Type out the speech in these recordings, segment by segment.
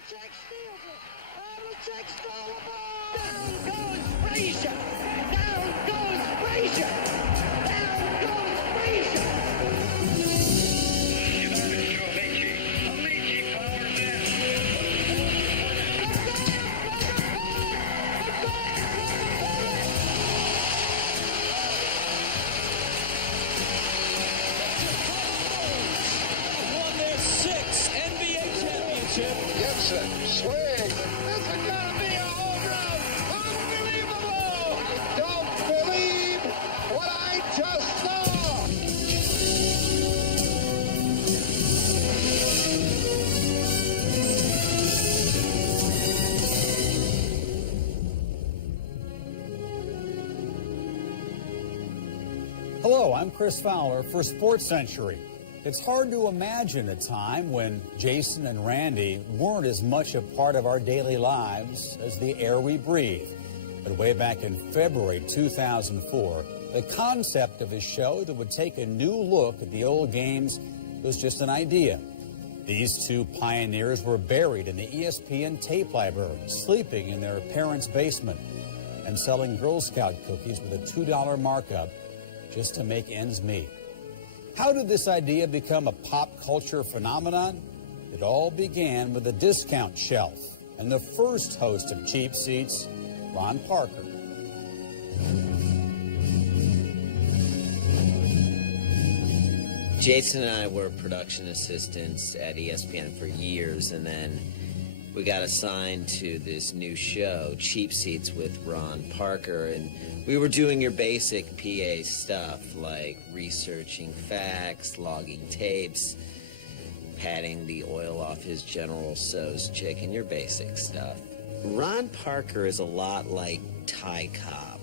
Havlicek steals it. Havlicek stole the ball. Down goes Frazier. Down goes Frazier. Down goes Frazier. Won their sixth NBA championship. Gibson swings. This is gonna be a home run. Unbelievable! I don't believe what I just saw. Hello, I'm Chris Fowler for Sports Century. It's hard to imagine a time when Jason and Randy weren't as much a part of our daily lives as the air we breathe. But way back in February 2004, the concept of a show that would take a new look at the old games was just an idea. These two pioneers were buried in the ESPN tape library, sleeping in their parents' basement, and selling Girl Scout cookies with a $2 markup just to make ends meet. How did this idea become a pop culture phenomenon? It all began with a discount shelf and the first host of Cheap Seats, Ron Parker. Jason and I were production assistants at ESPN for years, and then we got assigned to this new show, Cheap Seats with Ron Parker, and we were doing your basic PA stuff like researching facts, logging tapes, patting the oil off his General Tso's chicken, your basic stuff. Ron Parker is a lot like Ty Cobb.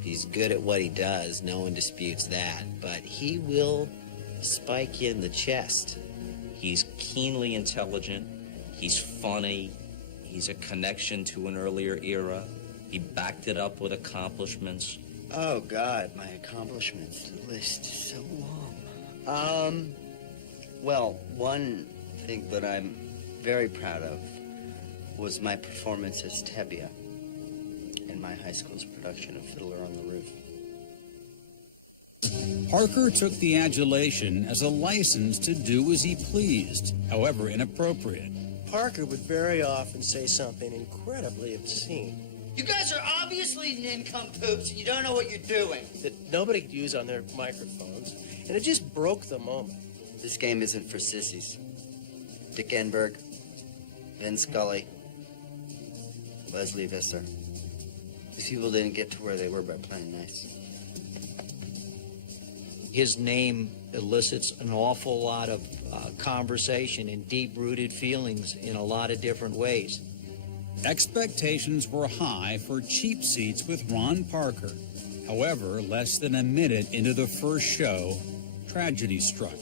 He's good at what he does, no one disputes that, but he will spike you in the chest. He's keenly intelligent, he's funny, he's a connection to an earlier era. He backed it up with accomplishments. Oh, God, my accomplishments. The list is so long. Well, one thing that I'm very proud of was my performance as Tebia in my high school's production of Fiddler on the Roof. Parker took the adulation as a license to do as he pleased, however inappropriate. Parker would very often say something incredibly obscene You guys are obviously nincompoops and you don't know what you're doing. that nobody could use on their microphones, and it just broke the moment. This game isn't for sissies. Dick Enberg, Vin Scully, Leslie Visser. These people didn't get to where they were by playing nice. His name elicits an awful lot of conversation and deep-rooted feelings in a lot of different ways. Expectations were high for Cheap Seats with Ron Parker. However, less than a minute into the first show, tragedy struck.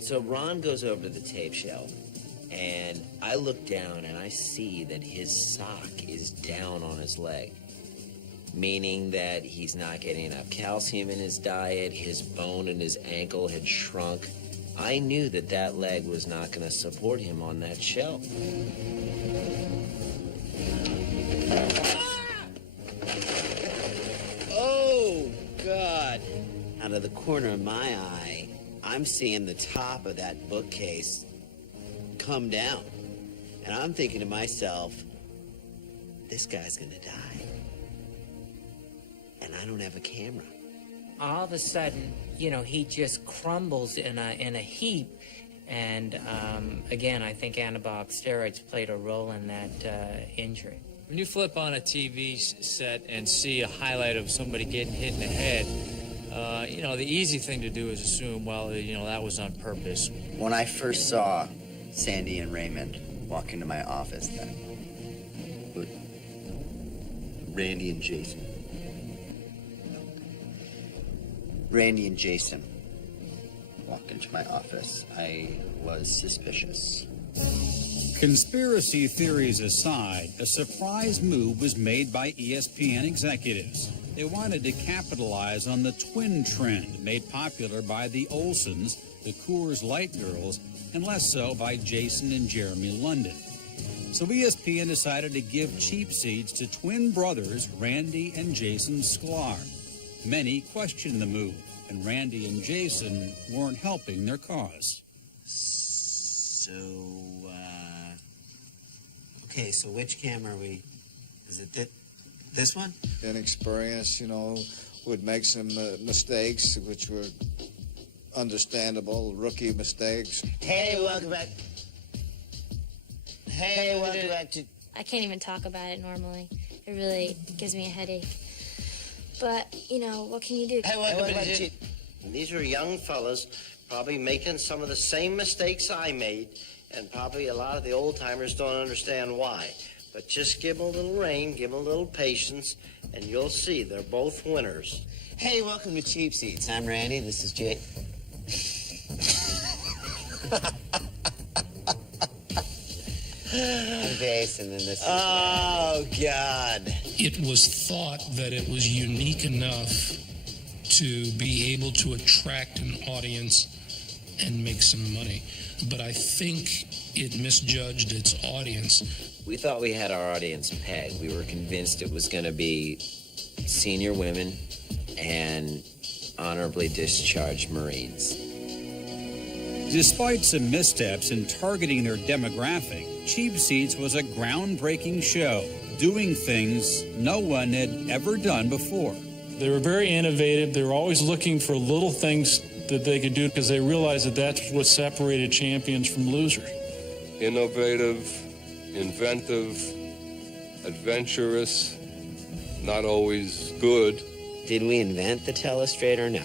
So Ron goes over to the tape shelf, and I look down and I see that his sock is down on his leg, meaning that he's not getting enough calcium in his diet, his bone in his ankle had shrunk. I knew that that leg was not going to support him on that shelf. Oh, God. Out of the corner of my eye, I'm seeing the top of that bookcase come down. And I'm thinking to myself, this guy's gonna die. And I don't have a camera. All of a sudden, you know, he just crumbles in a heap. And again, I think anabolic steroids played a role in that injury. When you flip on a TV set and see a highlight of somebody getting hit in the head, you know, the easy thing to do is assume, well, you know, that was on purpose. When I first saw Sandy and Raymond walk into my office then, with Randy and Jason. Randy and Jason walked into my office, I was suspicious. Conspiracy theories aside, a surprise move was made by ESPN executives. They wanted to capitalize on the twin trend made popular by the Olsons, the Coors Light Girls, and less so by Jason and Jeremy London. So ESPN decided to give cheap seats to twin brothers Randy and Jason Sklar. Many questioned the move, and Randy and Jason weren't helping their cause. Okay, so which camera are we? Is it this one? Inexperience, would make some mistakes, which were understandable, rookie mistakes. Hey, welcome back. Hey, welcome back to... I can't even talk about it normally. It really gives me a headache. But, what can you do? Hey, welcome back to... These are young fellas probably making some of the same mistakes I made, and probably a lot of the old-timers don't understand why. But just give them a little rein, give them a little patience, and you'll see they're both winners. Hey, welcome to Cheap Seats. I'm Randy. This is Jay. I'm Jason, and this is... Oh, God. It was thought that it was unique enough to be able to attract an audience and make some money. But I think it misjudged its audience. We thought we had our audience pegged. We were convinced it was going to be senior women and honorably discharged Marines. Despite some missteps in targeting their demographic, Cheap Seats was a groundbreaking show, doing things no one had ever done before. They were very innovative. They were always looking for little things that they could do because they realized that that's what separated champions from losers. Innovative, inventive, adventurous, not always good. Did we invent the telestrator? No.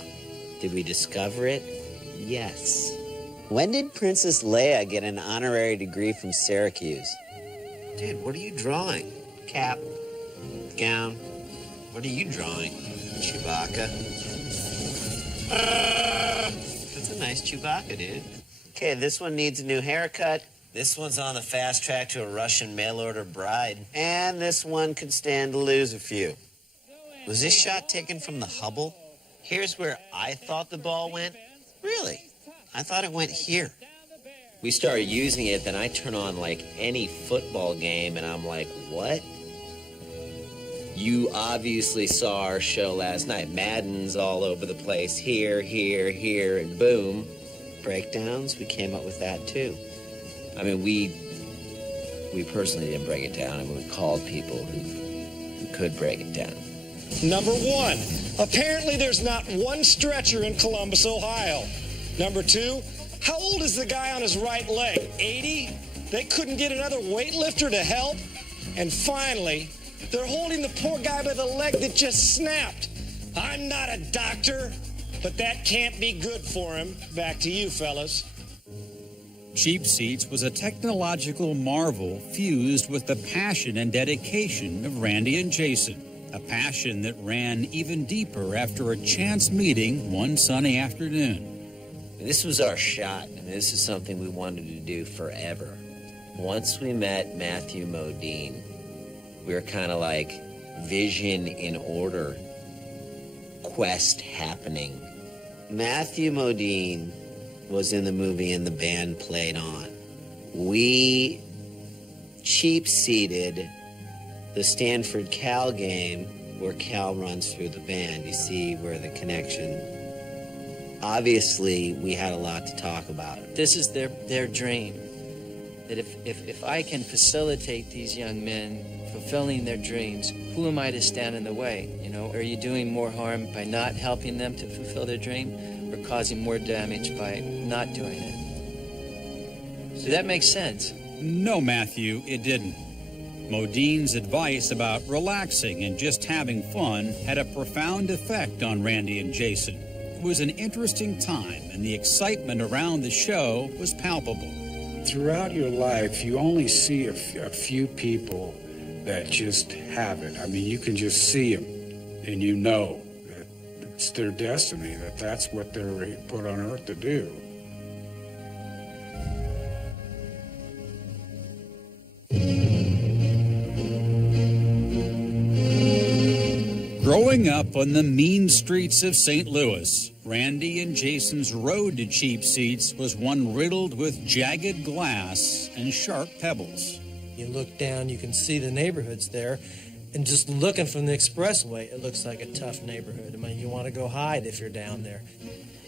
Did we discover it? Yes. When did Princess Leia get an honorary degree from Syracuse? Dude, what are you drawing? Cap, gown. What are you drawing? Chewbacca. That's a nice Chewbacca, dude. Okay, this one needs a new haircut. This one's on the fast track to a Russian mail-order bride. And this one could stand to lose a few. Was this shot taken from the Hubble? Here's where I thought the ball went. Really? I thought it went here. We started using it, then I turn on like any football game, and I'm like, what? You obviously saw our show last night. Madden's all over the place. Here, here, here, and boom. Breakdowns, we came up with that too. I mean, we personally didn't break it down. I mean, we called people who could break it down. Number one, apparently there's not one stretcher in Columbus, Ohio. Number two, how old is the guy on his right leg? 80? They couldn't get another weightlifter to help? And finally, they're holding the poor guy by the leg that just snapped. I'm not a doctor, but that can't be good for him. Back to you, fellas. Cheap Seats was a technological marvel fused with the passion and dedication of Randy and Jason, a passion that ran even deeper after a chance meeting one sunny afternoon. This was our shot, and this is something we wanted to do forever. Once we met Matthew Modine, we were kind of like vision in order, quest happening. Matthew Modine was in the movie and the band played on. We cheap-seated the Stanford Cal game where Cal runs through the band. You see where the connection... Obviously, we had a lot to talk about. This is their dream, that if I can facilitate these young men fulfilling their dreams, who am I to stand in the way? Are you doing more harm by not helping them to fulfill their dream or causing more damage by not doing it? Does that make sense? No, Matthew, it didn't. Modine's advice about relaxing and just having fun had a profound effect on Randy and Jason. It was an interesting time, and the excitement around the show was palpable. Throughout your life, you only see a few people that just have it. I mean, you can just see them, and you know that it's their destiny, that that's what they're put on earth to do. Growing up on the mean streets of St. Louis, Randy and Jason's road to Cheap Seats was one riddled with jagged glass and sharp pebbles. You look down, you can see the neighborhoods there, and just looking from the expressway, it looks like a tough neighborhood. I mean, you want to go hide if you're down there.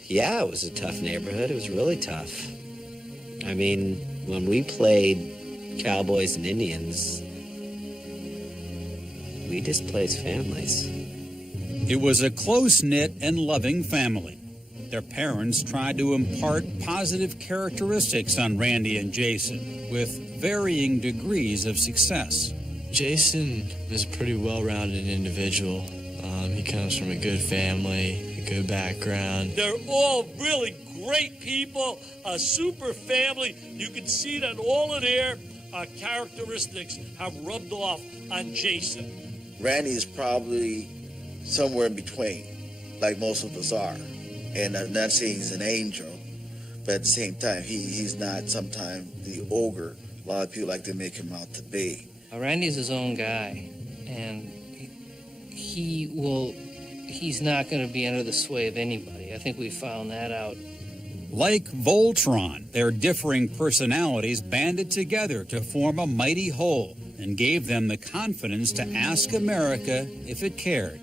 Yeah, it was a tough neighborhood. It was really tough. I mean, when we played Cowboys and Indians, we displaced families. It was a close-knit and loving family. Their parents tried to impart positive characteristics on Randy and Jason with varying degrees of success. Jason is a pretty well-rounded individual. He comes from a good family, a good background. They're all really great people, a super family. You can see that all of their characteristics have rubbed off on Jason. Randy is probably somewhere in between, like most of us are. And I'm not saying he's an angel, but at the same time, he's not sometimes the ogre a lot of people like to make him out to be. Randy's his own guy, and he's not going to be under the sway of anybody. I think we found that out. Like Voltron, their differing personalities banded together to form a mighty whole and gave them the confidence to ask America if it cared.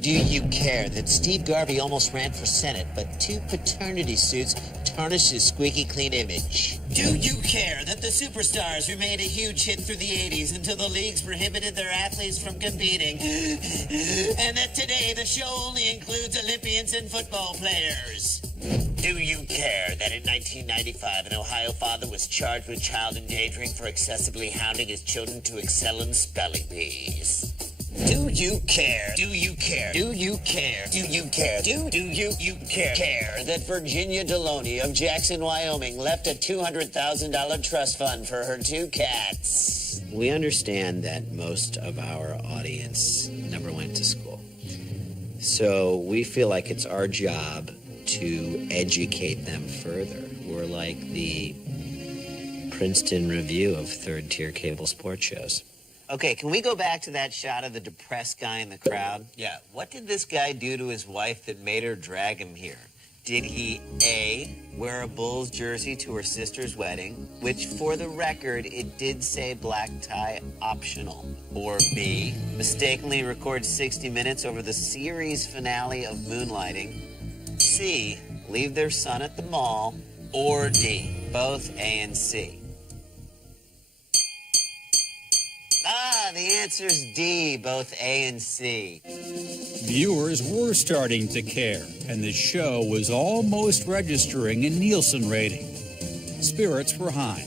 Do you care that Steve Garvey almost ran for Senate, but 2 paternity suits tarnished his squeaky clean image? Do you care that the Superstars remained a huge hit through the 80s until the leagues prohibited their athletes from competing? And that today the show only includes Olympians and football players? Do you care that in 1995 an Ohio father was charged with child endangering for excessively hounding his children to excel in spelling bees? Do you care? Do you care? Do you care? Do you care? Do you care that Virginia Deloney of Jackson, Wyoming left a $200,000 trust fund for her 2 cats? We understand that most of our audience never went to school. So we feel like it's our job to educate them further. We're like the Princeton Review of third-tier cable sports shows. Okay, can we go back to that shot of the depressed guy in the crowd? Yeah, what did this guy do to his wife that made her drag him here? Did he, A, wear a Bulls jersey to her sister's wedding, which, for the record, it did say black tie optional? Or B, mistakenly record 60 Minutes over the series finale of Moonlighting? C, leave their son at the mall? Or D, both A and C? The answer's D, both A and C. Viewers were starting to care, and the show was almost registering a Nielsen rating. Spirits were high.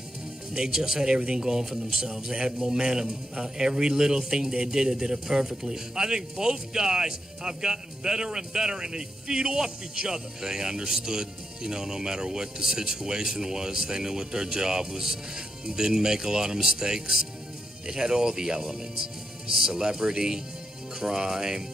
They just had everything going for themselves. They had momentum. Every little thing they did it perfectly. I think both guys have gotten better and better, and they feed off each other. They understood, no matter what the situation was, they knew what their job was, didn't make a lot of mistakes. It had all the elements: celebrity, crime,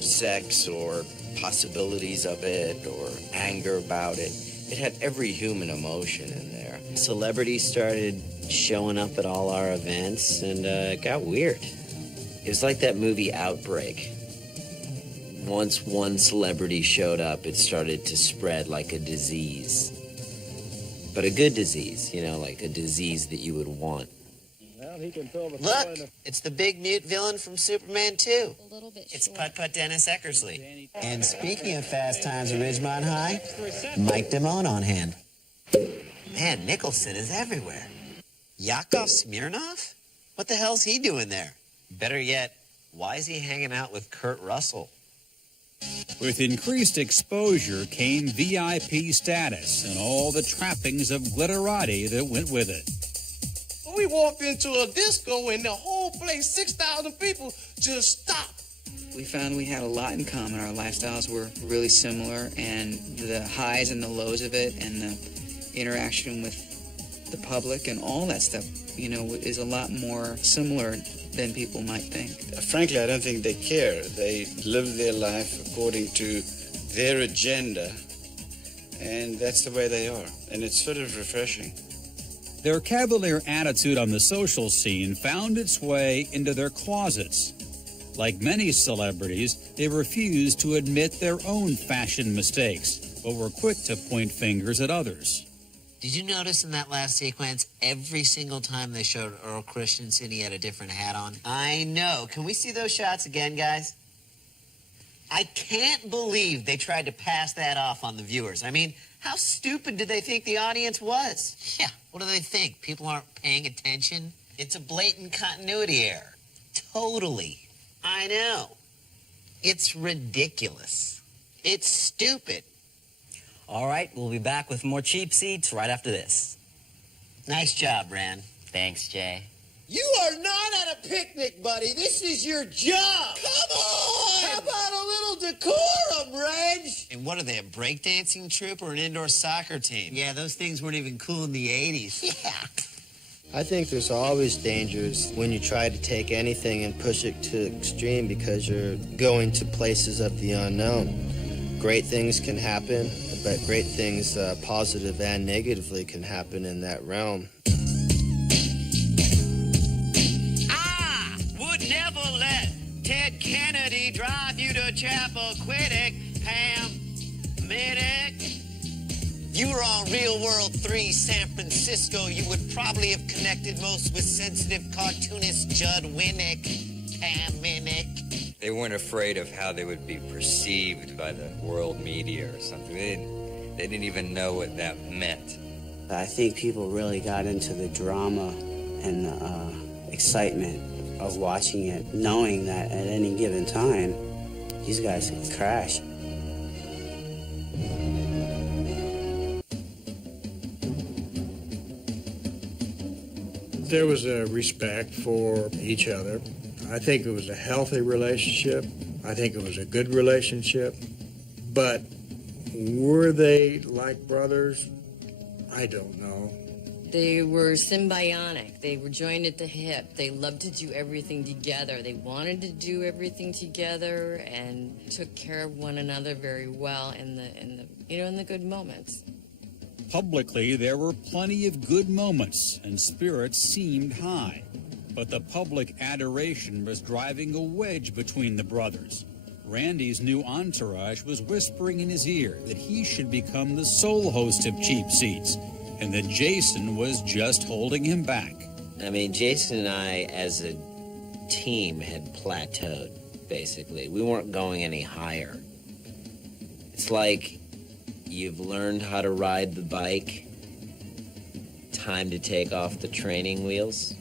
sex or possibilities of it, or anger about it. It had every human emotion in there. Celebrities started showing up at all our events, and it got weird. It was like that movie Outbreak. Once one celebrity showed up, it started to spread like a disease. But a good disease, like a disease that you would want. Look, it's the big mute villain from Superman 2. It's Putt-Putt Dennis Eckersley. And speaking of Fast Times at Ridgemont High, Mike Damone on hand. Man, Nicholson is everywhere. Yakov Smirnoff? What the hell's he doing there? Better yet, why is he hanging out with Kurt Russell? With increased exposure came VIP status and all the trappings of glitterati that went with it. We walked into a disco and the whole place, 6,000 people, just stopped. We found we had a lot in common. Our lifestyles were really similar, and the highs and the lows of it, and the interaction with the public and all that stuff, is a lot more similar than people might think. Frankly, I don't think they care. They live their life according to their agenda, and that's the way they are. And it's sort of refreshing. Their cavalier attitude on the social scene found its way into their closets. Like many celebrities, they refused to admit their own fashion mistakes, but were quick to point fingers at others. Did you notice in that last sequence, every single time they showed Earl Christensen, he had a different hat on? I know. Can we see those shots again, guys? I can't believe they tried to pass that off on the viewers. I mean, how stupid did they think the audience was? Yeah, what do they think? People aren't paying attention? It's a blatant continuity error. Totally. I know. It's ridiculous. It's stupid. All right, we'll be back with more Cheap Seats right after this. Nice job, Rand. Thanks, Jay. You are not at a picnic, buddy. This is your job. Come on! How about a little decorum, Reg? And what are they, a breakdancing troupe or an indoor soccer team? Yeah, those things weren't even cool in the 80s. Yeah. I think there's always dangers when you try to take anything and push it to extreme because you're going to places of the unknown. Great things can happen, but great things, positive and negatively, can happen in that realm. Would never let Ted Kennedy drive you to Chappaquiddick, Pam Minnick. If you were on Real World 3 San Francisco, you would probably have connected most with sensitive cartoonist Judd Winnick, Pam Minnick. They weren't afraid of how they would be perceived by the world media or something. They didn't even know what that meant. I think people really got into the drama and the excitement of watching it, knowing that at any given time, these guys could crash. There was a respect for each other. I think it was a healthy relationship. I think it was a good relationship. But were they like brothers? I don't know. They were symbiotic. They were joined at the hip. They loved to do everything together. They wanted to do everything together and took care of one another very well in the good moments. Publicly, there were plenty of good moments, and spirits seemed high. But the public adoration was driving a wedge between the brothers. Randy's new entourage was whispering in his ear that he should become the sole host of Cheap Seats, and that Jason was just holding him back. I mean, Jason and I, as a team, had plateaued, basically. We weren't going any higher. It's like you've learned how to ride the bike. Time to take off the training wheels.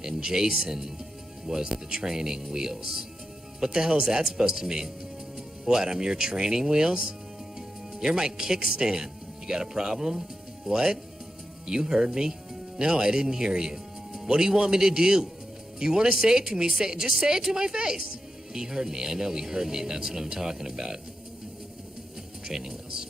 And Jason was the training wheels. What the hell is that supposed to mean? What, I'm your training wheels? You're my kickstand. You got a problem? What? You heard me. No, I didn't hear you. What do you want me to do? You want to say it to me? Just say it to my face. He heard me. I know he heard me. That's what I'm talking about. Training wheels.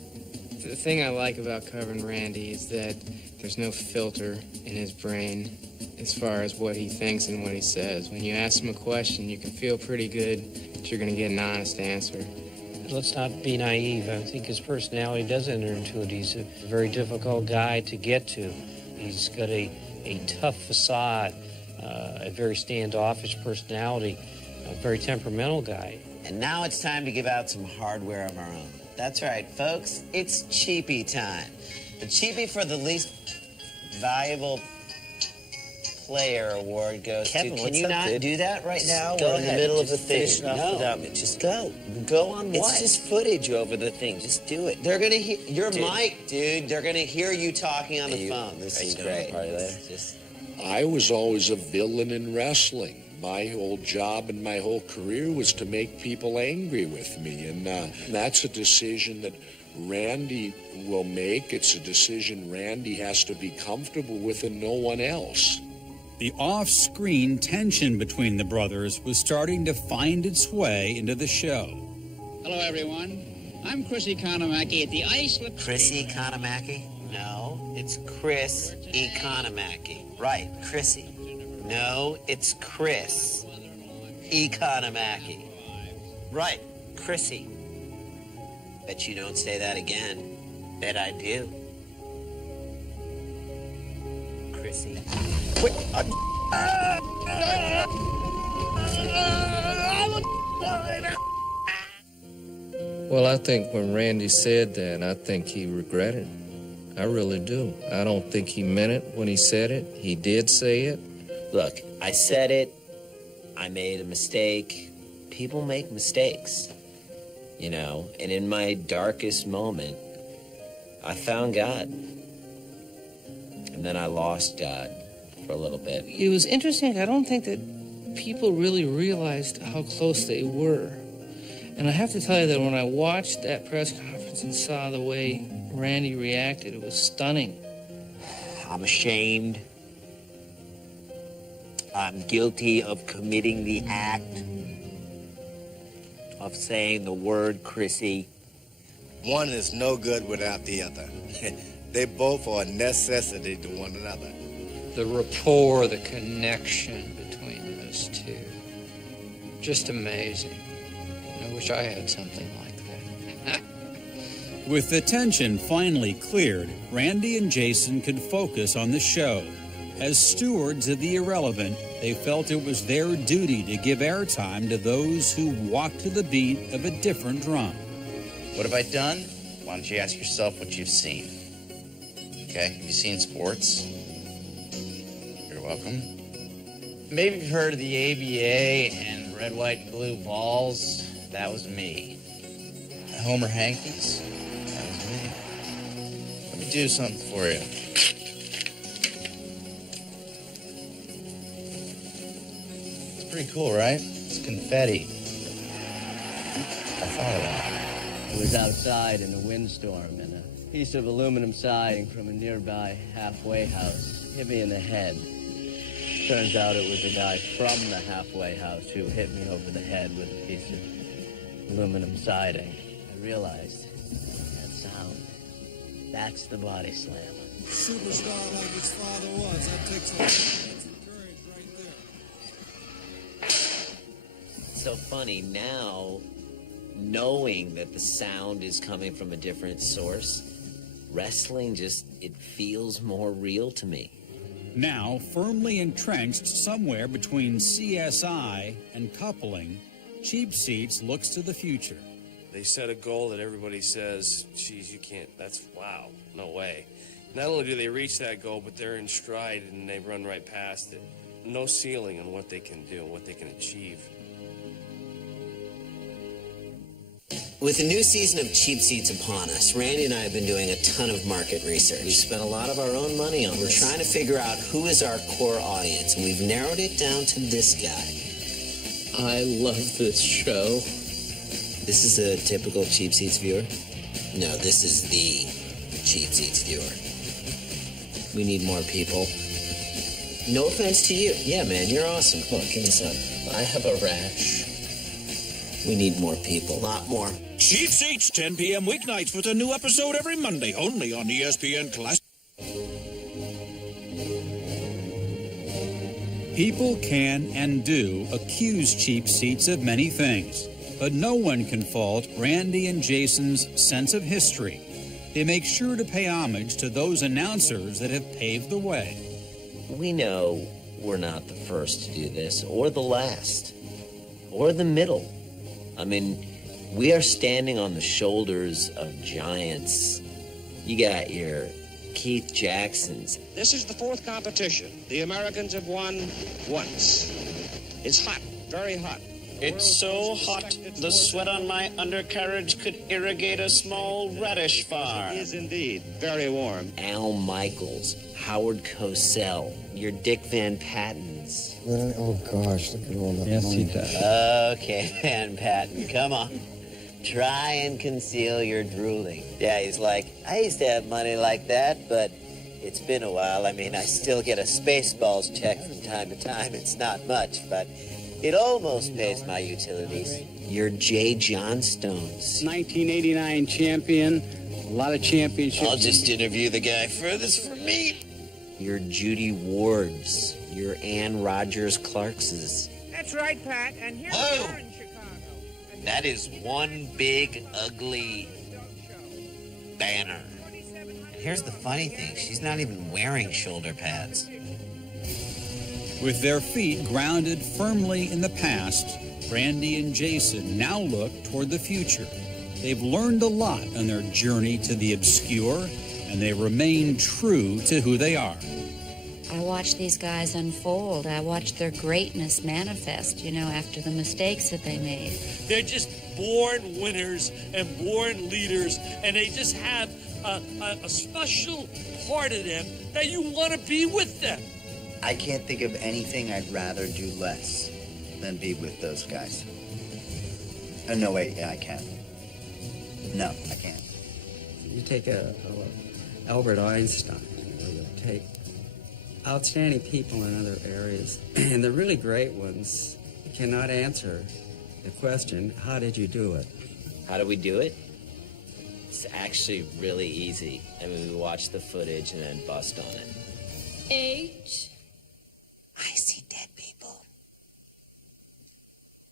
The thing I like about covering Randy is that there's no filter in his brain as far as what he thinks and what he says. When you ask him a question, you can feel pretty good that you're going to get an honest answer. Let's not be naive. I think his personality does enter into it. He's a very difficult guy to get to. He's got a tough facade, a very standoffish personality, a very temperamental guy. And now it's time to give out some hardware of our own. That's right, folks. It's Cheapy time. The Cheapy for the least valuable player award goes Kevin, to... Can you not do that right now? Go We're in the ahead. middle of Just the thing. finish it off without me. Just go. Go on what? It's just footage over the thing. Just do it. They're gonna hear your Dude. mic, dude. They're gonna hear you talking on the phone. This is great. I was always a villain in wrestling. My whole job and my whole career was to make people angry with me, and that's a decision that Randy will make. It's a decision Randy has to be comfortable with and no one else. The off-screen tension between the brothers was starting to find its way into the show. Hello, everyone. I'm Chris Economaki at the Iceland... Chris Economaki? No, it's Chris Economaki. Right, Chrissy. No, it's Chris Economaki. Right, Chrissy. Bet you don't say that again. Bet I do. Chrissy. Wait, Well, I think when Randy said that, I think he regretted it. I really do. I don't think he meant it when he said it. He did say it. Look, I said it. I made a mistake. People make mistakes, you know, and in my darkest moment, I found God. And then I lost God for a little bit. It was interesting. I don't think that people really realized how close they were. And I have to tell you that when I watched that press conference and saw the way Randy reacted, it was stunning. I'm ashamed. I'm guilty of committing the act of saying the word Chrissy. One is no good without the other. They both are a necessity to one another. The rapport, the connection between those two. Just amazing. I wish I had something like that. With the tension finally cleared, Randy and Jason could focus on the show. As stewards of the irrelevant, they felt it was their duty to give airtime to those who walk to the beat of a different drum. What have I done? Why don't you ask yourself what you've seen? Okay, have you seen sports? You're welcome. Maybe you've heard of the ABA and red, white, and blue balls. That was me. Homer Hankies. That was me. Let me do something for you. It's pretty cool, right? It's confetti. I thought of that. I was outside in a windstorm, and a piece of aluminum siding from a nearby halfway house hit me in the head. Turns out it was a guy from the halfway house who hit me over the head with a piece of aluminum siding. I realized that sound. That's the body slam. Superstar like his father was. That takes some courage right there. It's so funny now, knowing that the sound is coming from a different source, wrestling just, it feels more real to me. Now, firmly entrenched somewhere between CSI and coupling, Cheap Seats looks to the future. They set a goal that everybody says, geez, you can't, that's, wow, no way. Not only do they reach that goal, but they're in stride and they run right past it. No ceiling on what they can do, what they can achieve. With the new season of Cheap Seats upon us, Randy and I have been doing a ton of market research. We've spent a lot of our own money on it. We're trying to figure out who is our core audience, and we've narrowed it down to this guy. I love this show. This is a typical Cheap Seats viewer? No, this is the Cheap Seats viewer. We need more people. No offense to you. Yeah, man, you're awesome. Look, give me some. I have a rash. We need more people. A lot more. Cheap Seats, 10 p.m. weeknights with a new episode every Monday, only on ESPN Classic. People can and do accuse Cheap Seats of many things, but no one can fault Randy and Jason's sense of history. They make sure to pay homage to those announcers that have paved the way. We know we're not the first to do this, or the last, or the middle. I mean, we are standing on the shoulders of giants. You got your Keith Jacksons. This is the fourth competition. The Americans have won once. It's hot, very hot. It's so hot, the sweat on my undercarriage could irrigate a small radish farm. It is indeed very warm. Al Michaels, Howard Cosell, your Dick Van Pattens. Oh, gosh, look at all that Yes, money. he does. Okay, Van Patten, come on. Try and conceal your drooling. Yeah, he's like, I used to have money like that, but it's been a while. I mean, I still get a Spaceballs check from time to time. It's not much, but it almost pays my utilities. You're Jay Johnstones. 1989 champion, a lot of championships. I'll just interview the guy furthest from me. You're Judy Ward's. You're Ann Rogers Clark's. That's right, Pat, and here we are in Chicago. That is one big, ugly banner. And here's the funny thing. She's not even wearing shoulder pads. With their feet grounded firmly in the past, Randy and Jason now look toward the future. They've learned a lot on their journey to the obscure, and they remain true to who they are. I watch these guys unfold. I watch their greatness manifest, after the mistakes that they made. They're just born winners and born leaders, and they just have a special part of them that you want to be with them. I can't think of anything I'd rather do less than be with those guys. Oh, no, wait, yeah, I can. No, I can't. You take Albert Einstein, take outstanding people in other areas, and the really great ones cannot answer the question, how did you do it? How do we do it? It's actually really easy. I mean, we watch the footage and then bust on it. H. I see dead people.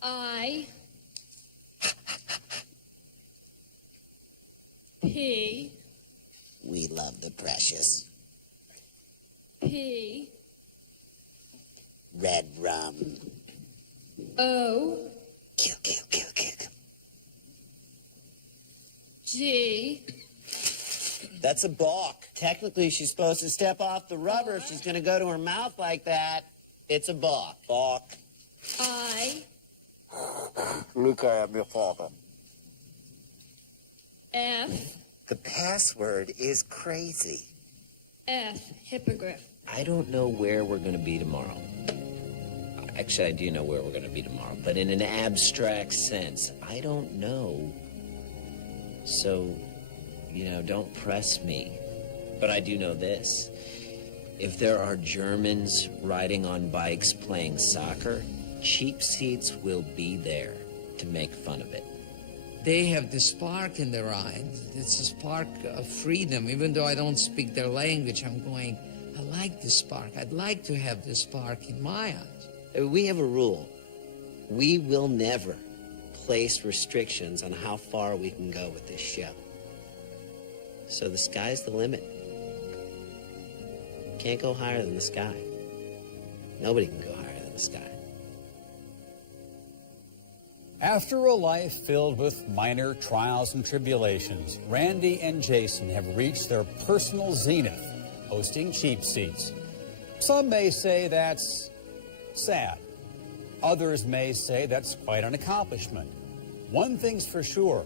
I. P. We love the precious. P. Red rum. O. Kill. G. That's a balk. Technically, she's supposed to step off the rubber. If she's going to go to her mouth like that, it's a balk. Balk. I. Luke, I am your father. F. The password is crazy. F. Hippogriff. I don't know where we're going to be tomorrow. Actually, I do know where we're going to be tomorrow, but in an abstract sense, I don't know. So, don't press me. But I do know this. If there are Germans riding on bikes playing soccer, cheap seats will be there to make fun of it. They have the spark in their eyes. It's a spark of freedom. Even though I don't speak their language, I'm going, I like this spark. I'd like to have this spark in my eyes. We have a rule. We will never place restrictions on how far we can go with this show. So the sky's the limit. Can't go higher than the sky. Nobody can go higher than the sky. After a life filled with minor trials and tribulations, Randy and Jason have reached their personal zenith, hosting Cheap Seats. Some may say that's sad. Others may say that's quite an accomplishment. One thing's for sure,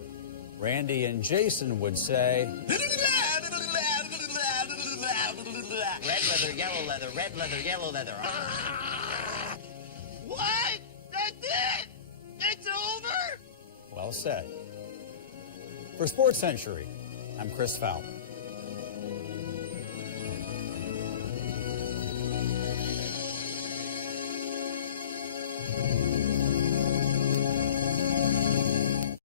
Randy and Jason would say, Red leather, yellow leather, red leather, yellow leather. What? That's it? It's over? well said. For Sports Century, I'm Chris Fowler.